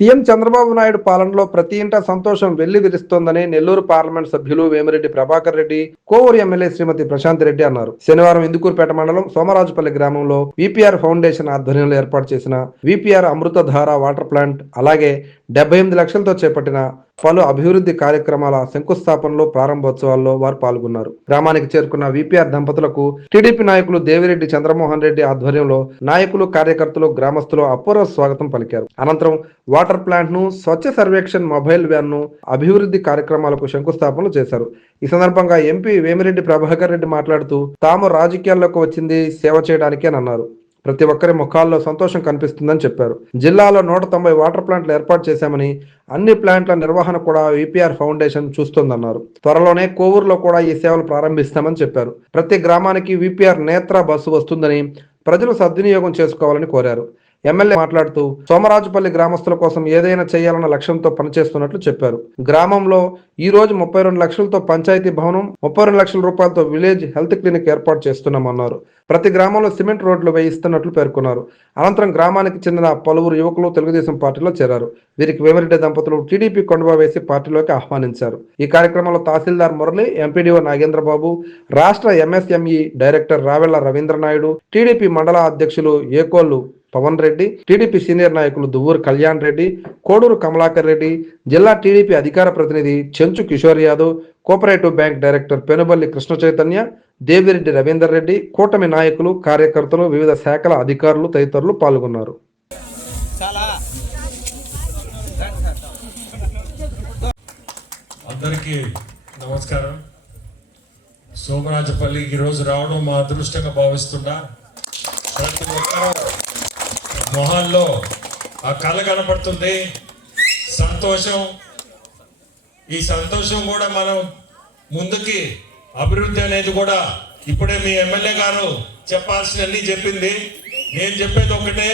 CM Chandrababu Naidu పాలనలో ప్రతి ఇంట సంతోషం వెళ్ళి విరుస్తోందని నెల్లూరు పార్లమెంట్ సభ్యులు వేమిరెడ్డి ప్రభాకర్ రెడ్డి కోవూరు ఎమ్మెల్యే శ్రీమతి ప్రశాంత్ రెడ్డి అన్నారు. శనివారం ఇందుకూరుపేట మండలం సోమరాజుపల్లి గ్రామంలో విపిఆర్ ఫౌండేషన్ ఆధ్వర్యంలో ఏర్పాటు చేసిన విపిఆర్ అమృతధార వాటర్ ప్లాంట్ అలాగే డెబ్బై ఎనిమిది లక్షలతో చేపట్టిన పలు అభివృద్ధి కార్యక్రమాల శంకుస్థాపనలో ప్రారంభోత్సవాల్లో వారు పాల్గొన్నారు. గ్రామానికి చేరుకున్న విపిఆర్ దంపతులకు టీడీపీ నాయకులు దేవిరెడ్డి చంద్రమోహన్ రెడ్డి ఆధ్వర్యంలో నాయకులు కార్యకర్తలు గ్రామస్తులు అపూర్వ స్వాగతం పలికారు. అనంతరం వాటర్ ప్లాంట్ను స్వచ్ఛ సర్వేక్షణ్ మొబైల్ వ్యాన్ను అభివృద్ధి కార్యక్రమాలకు శంకుస్థాపనలు చేశారు. ఈ సందర్భంగా ఎంపీ వేమిరెడ్డి ప్రభాకర్ రెడ్డి మాట్లాడుతూ తాము రాజకీయాల్లోకి వచ్చింది సేవ చేయడానికే అన్నారు. ప్రతి ఒక్కరి ముఖాల్లో సంతోషం కనిపిస్తుందని చెప్పారు. జిల్లాలో నూట తొంభై వాటర్ ప్లాంట్లు ఏర్పాటు చేశామని అన్ని ప్లాంట్ల నిర్వహణ కూడా విపిఆర్ ఫౌండేషన్ చూస్తోందన్నారు. త్వరలోనే కోవూరులో కూడా ఈ సేవలు ప్రారంభిస్తామని చెప్పారు. ప్రతి గ్రామానికి విపిఆర్ నేత్ర బస్సు వస్తుందని ప్రజలు సద్వినియోగం చేసుకోవాలని కోరారు. ఎమ్మెల్యే మాట్లాడుతూ సోమరాజుపల్లి గ్రామస్తుల కోసం ఏదైనా చేయాలన్న లక్ష్యంతో పనిచేస్తున్నట్లు చెప్పారు. గ్రామంలో ఈ రోజు ముప్పై రెండు లక్షలతో పంచాయతీ భవనం ముప్పై రెండు లక్షల రూపాయలతో విలేజ్ హెల్త్ క్లినిక్ ఏర్పాటు చేస్తున్నామన్నారు. ప్రతి గ్రామంలో సిమెంట్ రోడ్లు వేయిస్తున్నట్లు పేర్కొన్నారు. అనంతరం గ్రామానికి చెందిన పలువురు యువకులు తెలుగుదేశం పార్టీలో చేరారు. వీరికి వేమిరెడ్డి దంపతులు టీడీపీ కొండబా వేసి పార్టీలోకి ఆహ్వానించారు. ఈ కార్యక్రమంలో తహసీల్దార్ మురళి ఎంపీడీఓ నాగేంద్రబాబు రాష్ట్ర MSME director Ravella Ravindranaidu TDP మండల అధ్యక్షులు ఏకోళ్ళు పవన్ రెడ్డి టీడీపీ సీనియర్ నాయకులు దువ్వూరు కళ్యాణ్ రెడ్డి కోడూరు కమలాకర్ రెడ్డి జిల్లా టీడీపీ అధికార ప్రతినిధి Chenchu Kishore Yadav cooperative bank director Penuballi Krishna Chaitanya Devireddy Ravinder Reddy కూటమి నాయకులు కార్యకర్తలు వివిధ శాఖల అధికారులు తదితరులు పాల్గొన్నారు. అందరికీ నమస్కారం. సోమరాజపల్లి ఈరోజు రావడం మా అదృష్టంగా భావిస్తున్నా. ప్రతి ఒక్కరూ మొహాల్లో ఆ కళ కనపడుతుంది. సంతోషం. ఈ సంతోషం కూడా మనం ముందుకి అభివృద్ధి అనేది కూడా ఇప్పుడే మీ ఎమ్మెల్యే గారు చెప్పాల్సినన్ని చెప్పింది. నేను చెప్పేది ఒకటే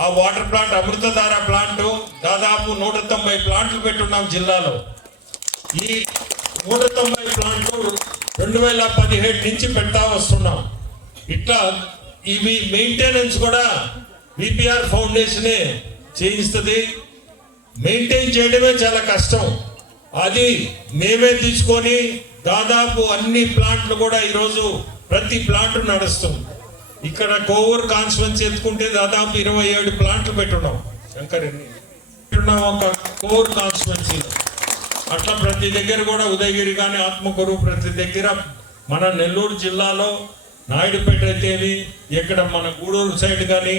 ఆ వాటర్ ప్లాంట్ అమృతధార ప్లాంట్ దాదాపు నూట తొంభై ప్లాంట్లు పెట్టున్నాం జిల్లాలో. ఈ నూట తొంభై ప్లాంట్లు రెండు వేల పదిహేడు నుంచి పెడతా వస్తున్నాం. ఇట్లా ఇవి మెయింటెనెన్స్ కూడా బీపీఆర్ ఫౌండేషనే చేయిస్తుంది. మెయింటైన్ చేయడమే చాలా కష్టం. అది మేమే తీసుకొని దాదాపు అన్ని ప్లాంట్లు కూడా ఈరోజు ప్రతి ప్లాంట్ నడుస్తుంది. ఇక్కడ కోవూరు కాన్స్టిట్యున్సీ ఎత్తుకుంటే దాదాపు ఇరవై ఏడు ప్లాంట్లు పెట్టున్నాం. శంకర్ పెట్టున్నాం ఒక కోవూరు కాన్స్టిట్యున్సీలో అట్లా ప్రతి దగ్గర కూడా ఉదయగిరి కానీ ఆత్మకూరు ప్రతి దగ్గర మన నెల్లూరు జిల్లాలో నాయుడుపేట అయితేని ఇక్కడ మన గూడూరు సైడ్ కానీ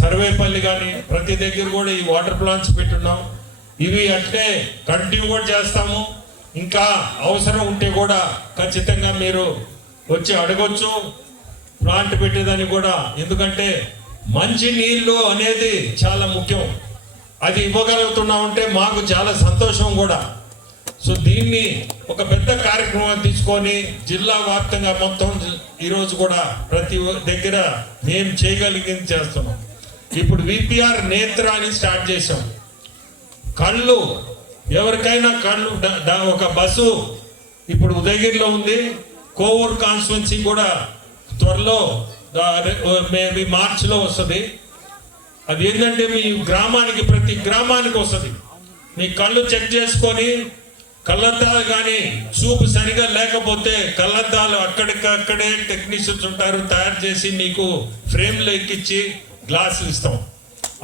సర్వేపల్లి కానీ ప్రతి దగ్గర కూడా ఈ వాటర్ ప్లాంట్స్ పెట్టున్నాం. ఇవి అంటే కంటిన్యూ కూడా చేస్తాము. ఇంకా అవసరం ఉంటే కూడా ఖచ్చితంగా మీరు వచ్చి అడగొచ్చు. ప్లాంట్ పెట్టేదాన్ని కూడా. ఎందుకంటే మంచి నీళ్ళు అనేది చాలా ముఖ్యం. అది ఇవ్వగలుగుతున్నామంటే మాకు చాలా సంతోషం కూడా. సో దీన్ని ఒక పెద్ద కార్యక్రమం తీసుకొని జిల్లా వ్యాప్తంగా మొత్తం ఈరోజు కూడా ప్రతి దగ్గర మేము చేయగలిగింది చేస్తున్నాం. ఇప్పుడు విపిఆర్ నేత్ర అని స్టార్ట్ చేశాం. కళ్ళు ఎవరికైనా కళ్ళు డ- ఒక బస్సు ఇప్పుడు ఉదయగిరిలో ఉంది. కోవర్ కాన్స్టిట్యున్సీ కూడా త్వరలో మేబీ మార్చిలో వస్తుంది. అది ఏంటంటే మీ గ్రామానికి ప్రతి గ్రామానికి వస్తుంది. మీ కళ్ళు చెక్ చేసుకొని కళ్ళద్దాలు కానీ చూపు సరిగా లేకపోతే కళ్ళద్దాలు అక్కడికక్కడే టెక్నీషియన్స్ ఉంటారు తయారు చేసి మీకు ఫ్రేమ్లు ఎక్కించి గ్లాసులు ఇస్తాం.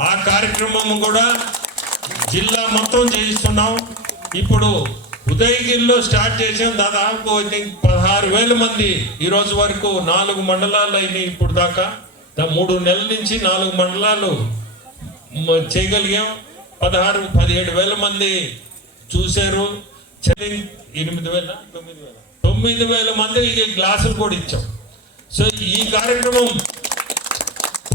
ఆ కార్యక్రమం కూడా జిల్లా మొత్తం చేయిస్తున్నాం. ఇప్పుడు ఉదయగిరిలో స్టార్ట్ చేసాం దాదాపు ఐ థింక్ పదహారు వేల మంది ఈరోజు వరకు నాలుగు మండలాలు అయినాయి ఇప్పుడు దాకా. మూడు నెలల నుంచి నాలుగు మండలాలు చేయగలిగాం. పదహారు పదిహేడు వేల మంది చూశారు. చలి ఎనిమిది వేల తొమ్మిది వేల. తొమ్మిది వేల మందికి గ్లాసులు కూడా ఇచ్చాం. సో ఈ కార్యక్రమం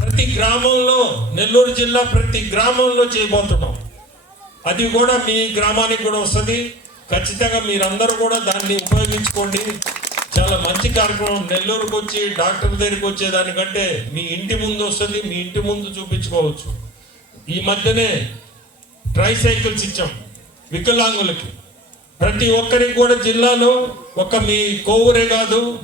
ప్రతి గ్రామంలో నెల్లూరు జిల్లా ప్రతి గ్రామంలో చేయబోతున్నాం. అది కూడా మీ గ్రామానికి కూడా వస్తుంది. ఖచ్చితంగా మీరందరూ కూడా దాన్ని ఉపయోగించుకోండి. చాలా మంచి కార్యక్రమం. నెల్లూరుకు వచ్చి డాక్టర్ దగ్గరికి వచ్చేదానికంటే మీ ఇంటి ముందు వస్తుంది. మీ ఇంటి ముందు చూపించుకోవచ్చు. ఈ మధ్యనే ట్రైసైకిల్స్ ఇచ్చాం వికలాంగులకి. ప్రతి ఒక్కరికి కూడా జిల్లాలో ఒక మీ కోవూరే కాదు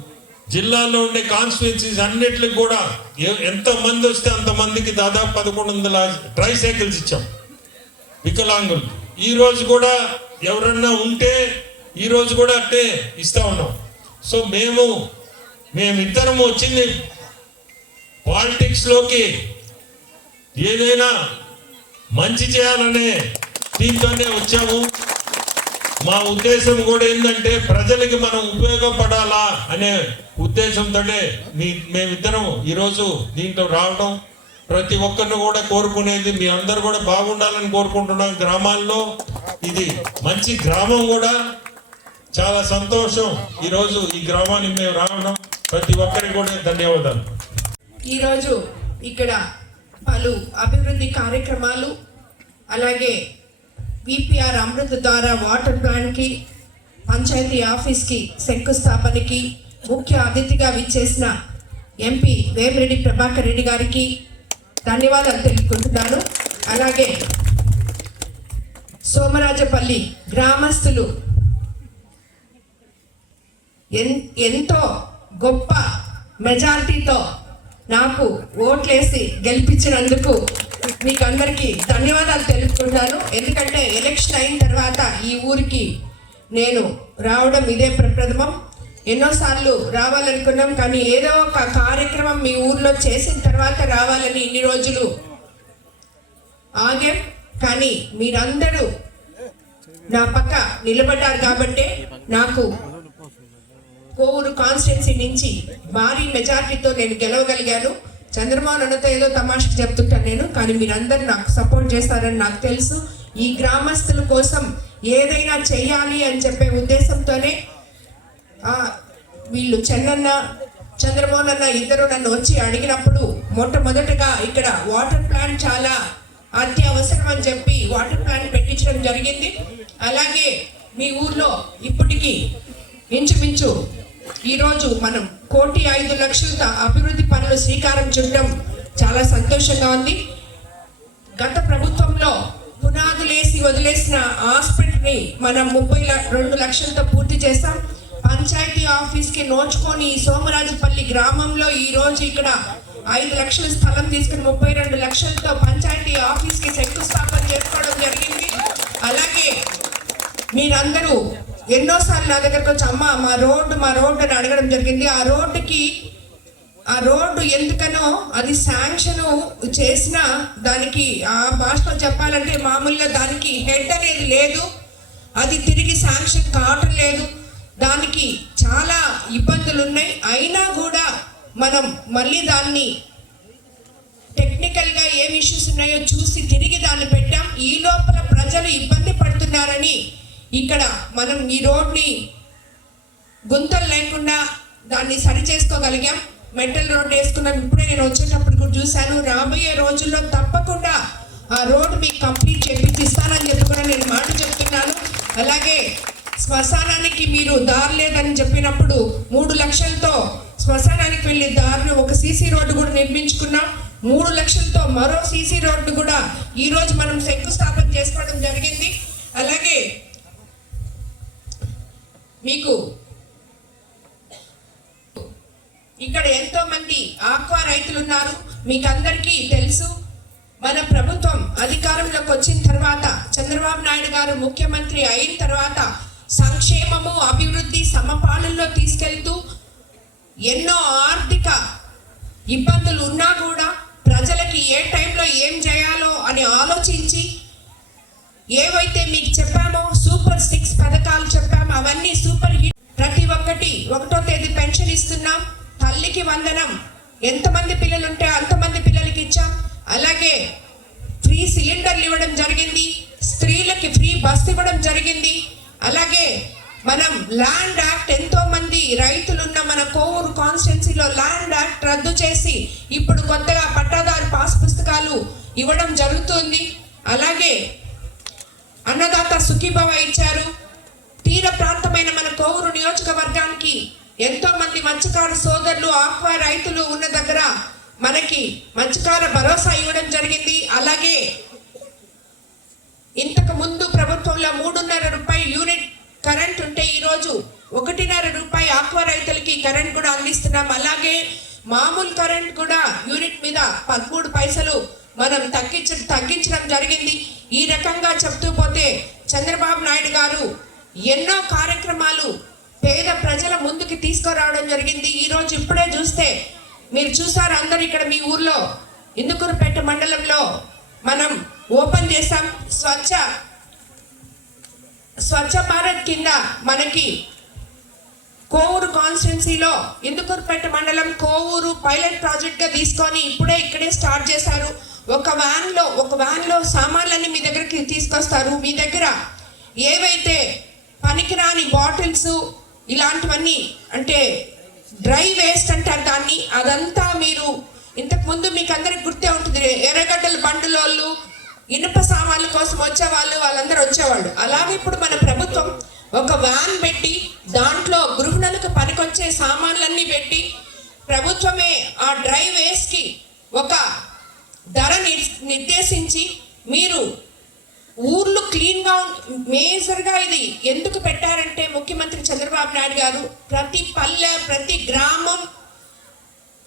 జిల్లాలో ఉండే కాన్స్టిట్యున్సీస్ అన్నిటికి కూడా ఎంత మంది వస్తే అంత మందికి దాదాపు పదకొండు వందల ట్రై సైకిల్స్ ఇచ్చాం. వికలాంగులు. ఈరోజు కూడా ఎవరన్నా ఉంటే ఈరోజు కూడా అట్టే ఇస్తా ఉన్నాం. సో మేము మేమిద్దరం వచ్చింది పాలిటిక్స్లోకి. ఏదైనా మంచి చేయాలనే దీంతోనే వచ్చాము. మా ఉద్దేశం కూడా ఏంటంటే ప్రజలకి మనం ఉపయోగపడాలా అనే ఉద్దేశంతోనే మీ మేమిద్దరం ఈరోజు దీంట్లో రావడం ప్రతి ఒక్కరిని కూడా కోరుకునేది మీ అందరు కూడా బాగుండాలని కోరుకుంటున్నాం గ్రామాల్లో. ఇది మంచి గ్రామం కూడా. చాలా సంతోషం ఈరోజు ఈ గ్రామానికి మేము రావడం ప్రతి ఒక్కరికి కూడా ధన్యవాదాలు. ఈరోజు ఇక్కడ పలు అభివృద్ధి కార్యక్రమాలు అలాగే విపిఆర్ అమృత్ ద్వారా వాటర్ ప్లాంట్కి పంచాయతీ ఆఫీస్కి శంకుస్థాపనకి ముఖ్య అతిథిగా విచ్చేసిన ఎంపీ వేమిరెడ్డి ప్రభాకర్ రెడ్డి గారికి ధన్యవాదాలు తెలుపుకుంటున్నాను. అలాగే సోమరాజపల్లి గ్రామస్తులు ఎన్ ఎంతో గొప్ప మెజారిటీతో నాకు ఓట్లేసి గెలిపించినందుకు మీకు అందరికీ ధన్యవాదాలు తెలుపుకుంటాను ఎందుకంటే ఎలక్షన్ అయిన తర్వాత ఈ ఊరికి నేను రావడం ఇదే ప్రప్రథమం. ఎన్నోసార్లు రావాలనుకున్నాం కానీ ఏదో ఒక కార్యక్రమం మీ ఊర్లో చేసిన తర్వాత రావాలని ఇన్ని రోజులు ఆగాం. కానీ మీరందరూ నా పక్క నిలబడ్డారు కాబట్టే నాకు కోవూరు కాన్స్టిట్యున్సీ నుంచి భారీ మెజార్టీతో నేను గెలవగలిగాను. చంద్రమోహన్ అన్నతో ఏదో తమాషకి చెప్తుంటాను నేను కానీ మీరందరూ నాకు సపోర్ట్ చేస్తారని నాకు తెలుసు. ఈ గ్రామస్తుల కోసం ఏదైనా చేయాలి అని చెప్పే ఉద్దేశంతోనే వీళ్ళు చెన్నన్న చంద్రమోహన్ అన్న ఇద్దరు నన్ను వచ్చి అడిగినప్పుడు మొట్టమొదటగా ఇక్కడ వాటర్ ప్లాంట్ చాలా అత్యవసరం అని చెప్పి వాటర్ ప్లాంట్ పెట్టించడం జరిగింది. అలాగే మీ ఊర్లో ఇప్పటికీ ఇంచుమించు ఈరోజు మనం కోటి ఐదు లక్షలతో అభివృద్ధి పనులు శ్రీకారం చుట్టడం చాలా సంతోషంగా ఉంది. గత ప్రభుత్వంలో పునాదులేసి వదిలేసిన హాస్పిటల్ని మనం ముప్పై రెండు లక్షలతో పూర్తి చేస్తాం పంచాయతీ ఆఫీస్కి నోచుకొని సోమరాజుపల్లి గ్రామంలో ఈరోజు ఇక్కడ ఐదు లక్షల స్థలం తీసుకుని ముప్పై రెండు లక్షలతో పంచాయతీ ఆఫీస్కి శంకుస్థాపన చేసుకోవడం జరిగింది. అలాగే మీరందరూ ఎన్నోసార్లు నా దగ్గరకు వచ్చి అమ్మ మా రోడ్డు మా రోడ్డు అని అడగడం జరిగింది. ఆ రోడ్డుకి ఆ రోడ్డు ఎందుకనో అది శాంక్షన్ చేసిన దానికి ఆ భాషలో చెప్పాలంటే మామూలుగా దానికి హెడ్ అనేది లేదు. అది తిరిగి శాంక్షన్ కావటం లేదు. దానికి చాలా ఇబ్బందులు ఉన్నాయి అయినా కూడా మనం మళ్ళీ దాన్ని టెక్నికల్గా ఏం ఇష్యూస్ ఉన్నాయో చూసి తిరిగి దాన్ని పెట్టాం. ఈ లోపల ప్రజలు ఇబ్బంది పడుతున్నారని ఇక్కడ మనం ఈ రోడ్ని గుంతలు లేకుండా దాన్ని సరి చేసుకోగలిగాం మెటల్ రోడ్ వేసుకున్నాం. ఇప్పుడే నేను వచ్చేటప్పుడు కూడా చూశాను. రాబోయే రోజుల్లో తప్పకుండా ఆ రోడ్ మీకు కంప్లీట్ చేపించిస్తానని చెప్పి కూడా నేను మాట చెప్తున్నాను. అలాగే శ్మశానానికి మీరు దారి లేదని చెప్పినప్పుడు మూడు లక్షలతో శ్మశానానికి వెళ్ళే దారిని ఒక సీసీ రోడ్డు కూడా నిర్మించుకున్నాం. మూడు లక్షలతో మరో సీసీ రోడ్డు కూడా ఈరోజు మనం శంకుస్థాపన చేసుకోవడం జరిగింది. అలాగే మీకు. ఇక్కడ ఎంతో మంది ఆక్వా రైతులు ఉన్నారు మీకు అందరికీ తెలుసు. మన ప్రభుత్వం అధికారంలోకి వచ్చిన తర్వాత చంద్రబాబు నాయుడు గారు ముఖ్యమంత్రి అయిన తర్వాత సంక్షేమము అభివృద్ధి సమపాలనలో తీసుకెళ్తూ ఎన్నో ఆర్థిక ఇబ్బందులు ఉన్నా కూడా ప్రజలకి ఏ టైంలో ఏం చేయాలో అని ఆలోచించి ఏవైతే మీకు చెప్పామో సూపర్ సిక్స్ పథకాలు చెప్పాం. అవన్నీ సూపర్ హిట్. ప్రతి ఒక్కటి ఒకటో తేదీ పెన్షన్ ఇస్తున్నాం. తల్లికి వందనం. ఎంతమంది పిల్లలు ఉంటే అంతమంది పిల్లలకి ఇచ్చాం. అలాగే ఫ్రీ సిలిండర్లు ఇవ్వడం జరిగింది. స్త్రీలకి ఫ్రీ బస్ ఇవ్వడం జరిగింది. అలాగే మనం ల్యాండ్ యాక్ట్ ఎంతో మంది రైతులున్న మన కోవూరు కాన్స్టిట్యున్సీలో ల్యాండ్ యాక్ట్ రద్దు చేసి ఇప్పుడు కొత్తగా పట్టాదారు పాస్ పుస్తకాలు ఇవ్వడం జరుగుతుంది. అలాగే సుఖీభవ ఇచ్చారు. తీర ప్రాంతమైన మన కోవూరు నియోజకవర్గానికి ఎంతో మంది మత్స్యకార సోదరులు ఆక్వా రైతులు ఉన్న దగ్గర మనకి మత్స్యకార భరోసా ఇవ్వడం జరిగింది. అలాగే ఇంతకు ముందు ప్రభుత్వంలో మూడున్నర రూపాయలు యూనిట్ కరెంట్ ఉంటే ఈరోజు ఒకటిన్నర రూపాయి ఆక్వా రైతులకి కరెంట్ కూడా అందిస్తున్నాం. అలాగే మామూలు కరెంట్ కూడా యూనిట్ మీద పదమూడు పైసలు మనం తగ్గించ తగ్గించడం జరిగింది. ఈ రకంగా చెప్తూ పోతే చంద్రబాబు నాయుడు గారు ఎన్నో కార్యక్రమాలు పేద ప్రజల ముందుకు తీసుకురావడం జరిగింది. ఈరోజు ఇప్పుడే చూస్తే మీరు చూసారు అందరు ఇక్కడ మీ ఊర్లో ఇందుకూరుపేట మండలంలో మనం ఓపెన్ చేసాం స్వచ్ఛ స్వచ్ఛ భారత్ కింద మనకి కోవూరు కాన్స్టిట్యున్సీలో ఇందుకూరుపేట మండలం కోవూరు పైలట్ ప్రాజెక్ట్గా తీసుకొని ఇప్పుడే ఇక్కడే స్టార్ట్ చేశారు. ఒక వ్యాన్లో ఒక వ్యాన్లో సామాన్లన్నీ మీ దగ్గరికి తీసుకొస్తారు. మీ దగ్గర ఏవైతే పనికిరాని బాటిల్స్ ఇలాంటివన్నీ అంటే డ్రై వేస్ట్ అంటారు దాన్ని అదంతా మీరు ఇంతకుముందు మీకు అందరికి గుర్తే ఉంటుంది. ఎర్రగడ్డల బండులోళ్ళు ఇనుప సామాన్ల కోసం వచ్చేవాళ్ళు వాళ్ళందరూ వచ్చేవాళ్ళు. అలాగే ఇప్పుడు మన ప్రభుత్వం ఒక వ్యాన్ పెట్టి దాంట్లో గృహిణులకు పనికొచ్చే సామాన్లన్నీ పెట్టి ప్రభుత్వమే ఆ డ్రై వేస్ట్కి ఒక ధర నిర్- నిర్దేశించి మీరు ఊర్లు క్లీన్గా మేజర్గా ఇది ఎందుకు పెట్టారంటే ముఖ్యమంత్రి చంద్రబాబు నాయుడు గారు ప్రతి పల్లె ప్రతి గ్రామం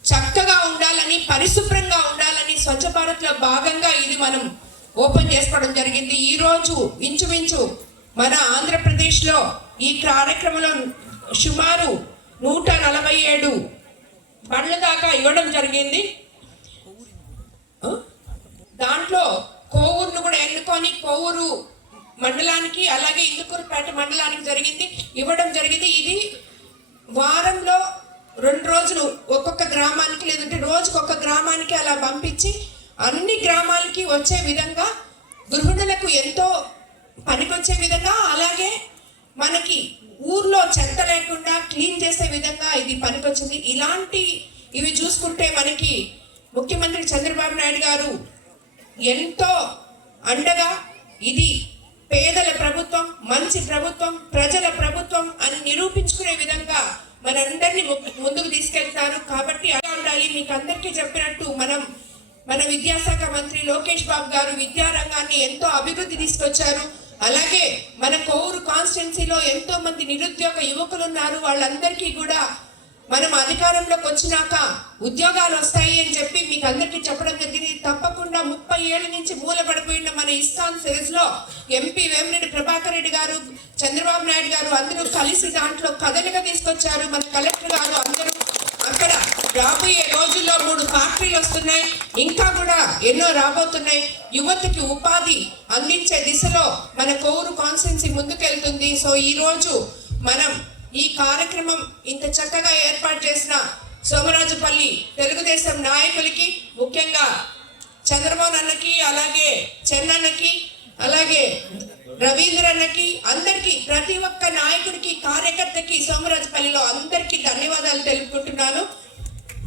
చక్కగా ఉండాలని పరిశుభ్రంగా ఉండాలని స్వచ్ఛ భారత్లో భాగంగా ఇది మనం ఓపెన్ చేసుకోవడం జరిగింది. ఈరోజు ఇంచుమించు మన ఆంధ్రప్రదేశ్లో ఈ కార్యక్రమంలో సుమారు నూట నలభై ఏడు బండ్ల దాకా ఇవ్వడం జరిగింది. దాంట్లో కోవూరును కూడా ఎన్నుకొని కోవూరు మండలానికి అలాగే ఇందుకూరుపేట మండలానికి జరిగింది ఇవ్వడం జరిగింది. ఇది వారంలో రెండు రోజులు ఒక్కొక్క గ్రామానికి లేదంటే రోజుకి ఒక్క గ్రామానికి అలా పంపించి అన్ని గ్రామాలకి వచ్చే విధంగా గృహిణులకు ఎంతో పనికొచ్చే విధంగా అలాగే మనకి ఊర్లో చెత్త లేకుండా క్లీన్ చేసే విధంగా ఇది పనికొచ్చింది. ఇలాంటి ఇవి చూసుకుంటే మనకి ముఖ్యమంత్రి చంద్రబాబు నాయుడు గారు ఎంతో అండగా ఇది పేదల ప్రభుత్వం మంచి ప్రభుత్వం ప్రజల ప్రభుత్వం అని నిరూపించుకునే విధంగా మనందరినీ ముందుకు తీసుకెళ్తారు. కాబట్టి అలా ఉండాలి. మీకు అందరికీ చెప్పినట్టు మనం మన విద్యాశాఖ మంత్రి లోకేష్ బాబు గారు విద్యారంగాన్ని ఎంతో అభివృద్ధి తీసుకొచ్చారు. అలాగే మన కోవూరు కాన్స్టిట్యున్సీలో ఎంతో మంది నిరుద్యోగ యువకులు ఉన్నారు. వాళ్ళందరికీ కూడా మనం అధికారంలోకి వచ్చినాక ఉద్యోగాలు వస్తాయి అని చెప్పి మీకు అందరికీ చెప్పడం జరిగింది. తప్పకుండా ముప్పై ఏళ్ళ నుంచి మూలపడిపోయిన మన ఇస్కాన్ ఫేజ్లో ఎంపీ వేమిరెడ్డి ప్రభాకర్ రెడ్డి గారు చంద్రబాబు నాయుడు గారు అందరూ కలిసి దాంట్లో కదలిక తీసుకొచ్చారు. మన కలెక్టర్ గారు అందరూ అక్కడ రాబోయే రోజుల్లో మూడు ఫ్యాక్టరీలు వస్తున్నాయి. ఇంకా కూడా ఎన్నో రాబోతున్నాయి. యువతకి ఉపాధి అందించే దిశలో మన కోవూరు కాన్స్టెన్సీ ముందుకెళ్తుంది. సో ఈ రోజు మనం ఈ కార్యక్రమం ఇంత చక్కగా ఏర్పాటు చేసిన సోమరాజుపల్లి తెలుగుదేశం నాయకులకి ముఖ్యంగా చంద్రబాబు అన్నకి అలాగే చెన్నన్నకి అలాగే రవీంద్ర అన్నకి అందరికి ప్రతి ఒక్క నాయకుడికి కార్యకర్తకి సోమరాజుపల్లిలో అందరికీ ధన్యవాదాలు తెలుపుకుంటున్నాను.